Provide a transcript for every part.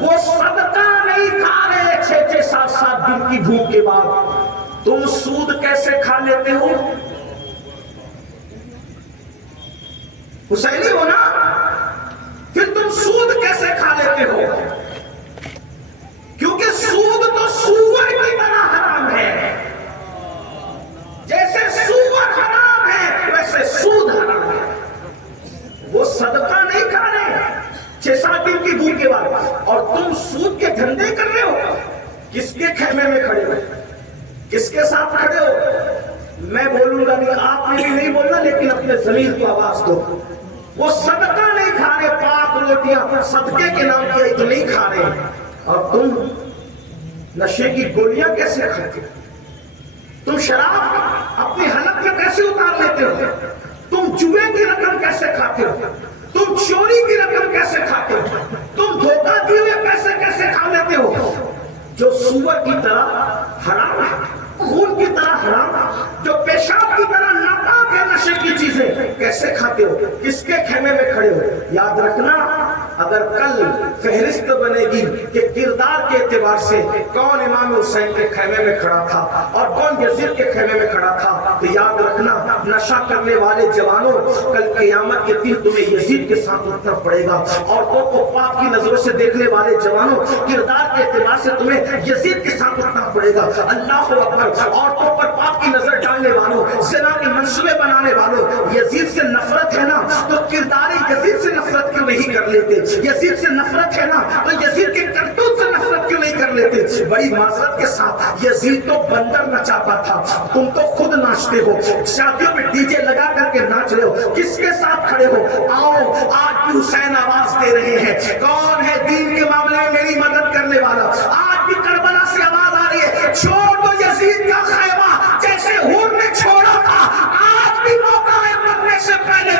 وہ صدقہ نہیں کھا رہے 6-7 دن کی بھوک کے بعد، تم سود کیسے کھا لیتے ہو؟ حسینی ہو نا، پھر تم سود کیسے کھا لیتے ہو؟ کیونکہ سود تو سور کی طرح حرام ہے، جیسے سور حرام ہے ویسے سود حرام ہے۔ وہ صدقہ نہیں کھا رہے 6-7 دن کی بھوک کے بعد، اور تم سود کے دھندے کر رہے ہو۔ کس کے خیمے میں کھڑے ہو؟ کس کے ساتھ کھڑے ہو؟ میں بولوں گا نہیں، آپ نے بھی نہیں بولنا، لیکن اپنے ضمیر کو آواز دو۔ وہ صدقہ نہیں کھا رہے، پاک روٹیاں صدقے کے نام کی تو نہیں کھا رہے، اور تم نشے کی گولیاں کیسے کھاتے ہو؟ تم شراب اپنی حلق میں کیسے اتار لیتے ہو؟ تم جوئے کی رقم کیسے کھاتے ہو؟ تم چوری کی رقم کیسے کھاتے ہو؟ تم دھوکہ دیے ہوئے پیسے کیسے کھا لیتے ہو؟ جو سور کی طرح حرام ہے، خون کی طرح حرام، جو پیشاب کی طرح ناپاک ہے نشے کی چیزیں، کیسے کھاتے ہو؟ کس کے خیمے میں کھڑے ہو؟ یاد رکھنا، اگر کل فہرست بنے گی کہ کردار کے اعتبار سے کون امام حسین کے خیمے میں کھڑا تھا اور کون یزید کے خیمے میں کھڑا تھا، تو یاد رکھنا نشہ کرنے والے جوانوں، کل قیامت کے دن تمہیں یزید کے ساتھ اٹھنا پڑے گا۔ عورتوں کو پاک کی نظروں سے دیکھنے والے جوانوں، کردار کے اعتبار سے تمہیں یزید کے ساتھ اٹھنا پڑے گا۔ اللہ اکبر۔ عورتوں پر پاک کی نظر ڈالنے والوں، زنا کے منصوبے بنانے والوں، یزید سے نفرت ہے نا تو کردار یزید سے نفرت کیوں نہیں کر لیتے؟ یزید سے نفرت ہے نا تو یزید کے کرتوت سے نفرت کیوں نہیں کر لیتے؟ بڑی معذرت کے ساتھ، یزید تو بندر نچاتا تھا، تم تو خود ناچتے ہو، شادیوں میں ڈی جے لگا کر کے ناچ رہے ہو، کس کے ساتھ کھڑے ہو؟ آؤ، آج بھی حسین آواز دے رہے ہیں، کون ہے دین کے معاملے میں میری مدد کرنے والا؟ آج بھی کربلا سے آواز آ رہی ہے، چھوڑ دو یزید کا خیمہ، جیسے حور نے چھوڑا تھا۔ آج بھی موقع ہے مرنے سے پہلے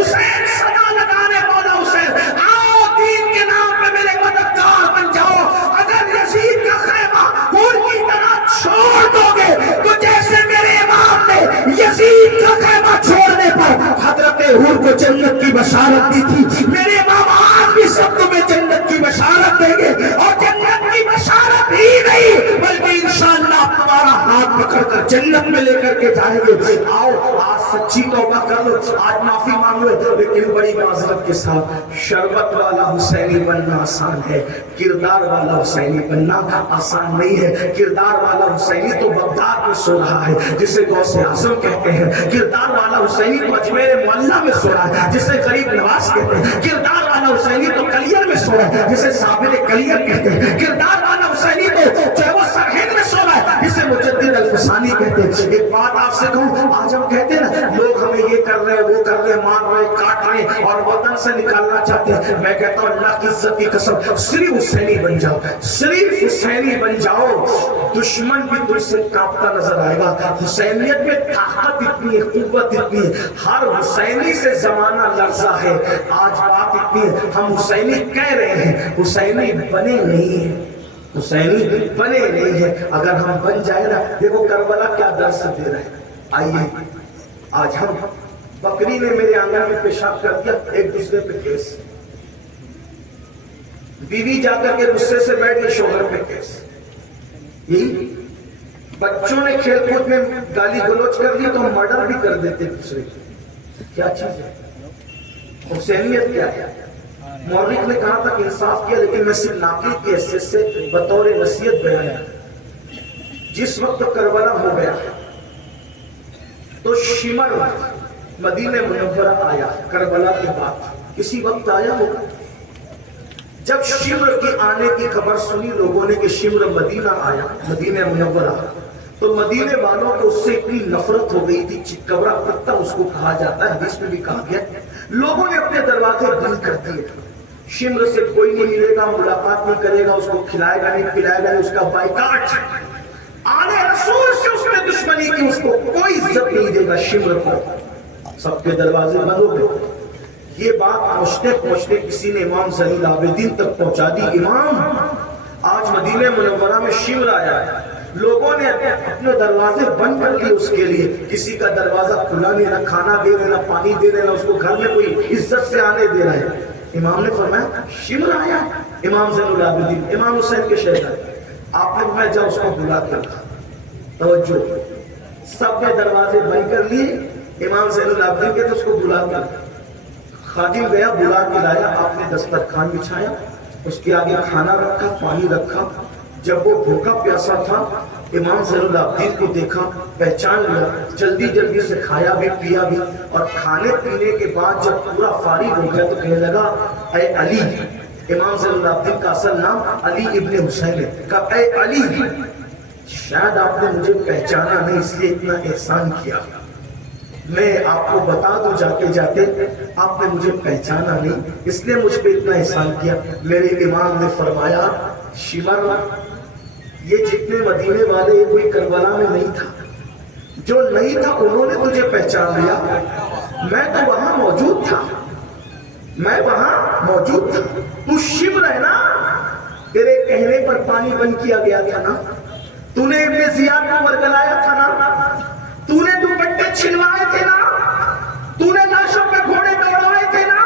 حسین صدا لگانے، مولا حسین آؤ دین کے نام پہ میرے مددگار بن جاؤ۔ اگر یزید کا خیمہ حور کی طرح چھوڑ دو گے تو جیسے میرے امام نے یزید کا خیمہ چھوڑنے پر حضرت حور کو جنت کی بشارت دی تھی، میرے امام آج بھی سب تمہیں جنت کی بشارت دیں گے، اور جنت کی بشارت ہی نہیں بلکہ انشاءاللہ تمہارا ہاتھ پکڑ کر جنت میں لے کر کے جائیں گے۔ آؤ آج سچی توبہ کر لو، آج معافی مانگ لو، لیکن بڑی معذرت کے ساتھ، شربت والا حسینی بننا آسان ہے، کردار والا حسینی بننا آسان نہیں ہے۔ کردار والا حسینی تو بغداد میں سو رہا ہے جسے غوث اعظم کہتے ہیں، کردار والا حسینی تو اجمیر معلیٰ میں سو رہا ہے جسے غریب نواز کہتے ہیں، کردار والا حسینی تو کلیر میں سو رہا ہے جسے صابر کلیر کہتے ہیں، کردار والا حسینی تو جو ہے وہ سرہند میں سو رہا ہے جسے مجدد الفسانی کہتے ہیں۔ ایک بات آپ سے کہوں، آج ہم کہتے ہیں نا لوگ ہمیں یہ کر رہے وہ کر رہے، مار رہے کاٹ رہے اور وطن سے نکالنا چاہتے ہیں، میں کہتا ہوں اللہ کی عزت کی قسم، صرف حسینی بن جاؤ، صرف حسینی بن جاؤ، دشمن بھی تم سے کانپتا نظر آئے گا۔ حسینیت میں طاقت اتنی ہے، قوت اتنی ہے، ہر حسینی سے زمانہ لرزا ہے۔ آج بات اتنی ہے، ہم حسینی کہہ رہے ہیں، حسینی بنے نہیں ہیں، حسینی بنے نہیں ہے۔ اگر ہم بن جائے نا، دیکھو کربلا کیا درس دے رہے ہیں۔ آئیے آج ہم، بکری نے میرے آنگن میں پیشاب کر دیا، ایک دوسرے پہ کیس، بیوی جا کر کے غصے سے بیٹھ گئی، شوہر پہ کیس، یہی بچوں نے کھیل کود میں گالی گلوچ کر دی تو مرڈر بھی کر دیتے دوسرے کی۔ کیا چیز ہے حسینیت؟ کیا ہے؟ مورخ نے کہا تھا کہ انصاف کیا، لیکن میں صرف ناقل کی حیثیت سے بطور نصیحت بیان ہے۔ جس وقت کربلا ہو گیا تو شمر مدینہ منورہ آیا، کربلا کے بعد کسی وقت آیا ہوگا۔ جب شمر کی آنے کی خبر سنی لوگوں نے کہ شمر مدینہ آیا، مدینہ منورہ، تو مدینے والوں کو اس سے اتنی نفرت ہو گئی تھی، چکورا کتا اس کو کہا جاتا ہے، حدیث میں بھی کہا گیا، لوگوں نے اپنے دروازے بند کر دیے۔ شمر سے کوئی نہیں ملے گا، ملاقات نہیں کرے گا، اس کو کھلائے گا نہیں پلائے گا نہیں، اس کا بائیکاٹ، آنے رسول سے اس نے دشمنی کی، اس کو کوئی عزت نہیں دے گا شمر کو۔ سب کے دروازے بند ہو گئے۔ یہ بات پہنچتے پہنچتے کسی نے امام زین العابدین تک پہنچا دی، امام آج مدینہ منورہ میں شمر آیا ہے، لوگوں نے اپنے دروازے بند کر لیے اس کے لیے، کسی کا دروازہ کھلا نہیں، نہ کھانا دے رہے، نہ پانی دے رہے، نہ اس کو گھر میں کوئی عزت سے آنے دے رہا ہے۔ امام نے فرمایا شمر آیا ہے، امام زین العابدین امام حسین کے شہزادے، آپ نے میں جا اس کو بلا کے رکھا، توجہ، سب نے دروازے بند کر لیے، امام زین العابدین کے تو اس کو بلا کے رکھا، خادم گیا بلا کے لایا، آپ نے دسترخوان بچھایا، اس کے آگے کھانا رکھا، پانی رکھا، جب وہ بھوکا پیاسا تھا امام زین العابدین کو دیکھا، پہچان لیا، جلدی جلدی سے کھایا بھی پیا بھی، اور کھانے پینے کے بعد جب پورا فارغ ہو گیا تو کہنے لگا اے علی، امام زین العابدین کا اصل نام علی ابن حسین ہے، کہا اے علی، شاید آپ نے مجھے پہچانا نہیں اس لیے اتنا احسان کیا، میں آپ کو بتا دوں جاتے جاتے آپ نے مجھے پہچانا نہیں اس لیے مجھ پہ اتنا احسان کیا۔ میرے امام نے فرمایا شمر، یہ جتنے مدینے والے کوئی کربلا میں نہیں تھا، جو نہیں تھا انہوں نے تجھے پہچان لیا، میں تو وہاں موجود تھا، میں وہاں موجود تھا، تو شمر ہے نا، تیرے کہنے پر پانی بند کیا گیا تھا نا، تو نے ابن زیاد کو ورگلایا تھا نا، تو نے دوپٹے چھلوائے تھے نا، تو نے لاشوں پہ گھوڑے دوڑائے تھے نا،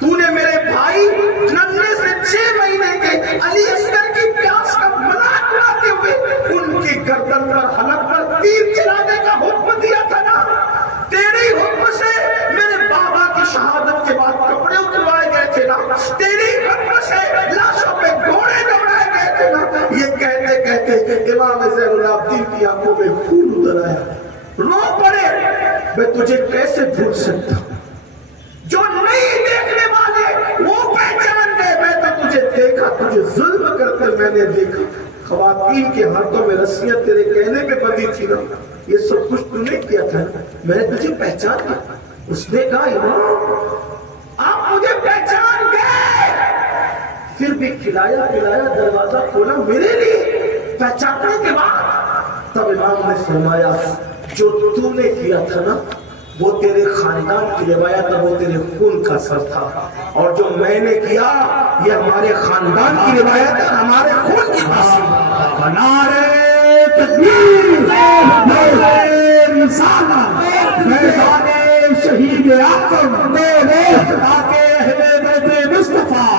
تو نے میرے بھائی ننھے سے 6 مہینے کے علی اصغر کی پیاس کا مذاق اڑاتے ہوئے ان کی گردن پر حلق پر تیر چلانے کا حکم دیا تھا نا، تیرے حکم سے میرے بابا کی شہادت کے بعد کپڑے اتروائے گئے تھے نا، تیرے حکم سے لاشوں پہ گھوڑے دوڑائے گئے تھے نا۔ یہ کہتے کہتے امام زین العابدین کی آنکھوں میں خون اتر آیا، رو پڑے، میں تجھے کیسے بھول سکتا ہوں، جو نہیں دیکھنے والے وہ پہچان گئے، میں تو تجھے دیکھا، تجھے ظلم کرتے میں نے دیکھا، خواتین کے ہاتھوں میں رسیاں تیرے کہنے پہ بندھی تھی نا، یہ سب کچھ تو نے کیا تھا، میں نے تجھے پہچان لیا۔ اس نے کہا امام آپ مجھے پہچان گئے، پھر بھی کھلایا پلایا، دروازہ کھولا میرے لیے پہچاننے کے بعد۔ تب امام نے فرمایا جو تو نے کیا تھا نا وہ تیرے خاندان کی روایت ہے، وہ تیرے خون کا اثر تھا، اور جو میں نے کیا یہ ہمارے خاندان کی روایت ہے، ہمارے خون کی تاثیر۔ نعرہ تکبیر، نعرہ رسالت، میدان شہید اکرم، تاکہ اہل بیت مصطفیٰ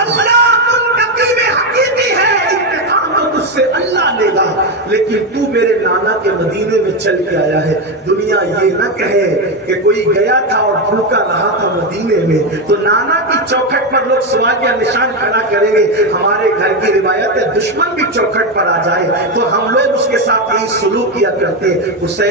اللہ منتقم حقیقی ہے، انتقام تو تجھ سے اللہ لے گا، لیکن تو میرے نانا کے مدینے میں چل کے آیا ہے، دنیا یہ نہ کہے کہ کوئی گیا تھا اور بھوکا رہا تھا مدینے میں، تو نانا کی چوکھٹ پر لوگ سوال یا نشان کھڑا کریں گے، ہمارے گھر کی روایت ہے دشمن بھی چوکھٹ پر آ جائے تو ہم لوگ اس کے ساتھ یہی سلوک کیا کرتے، اسے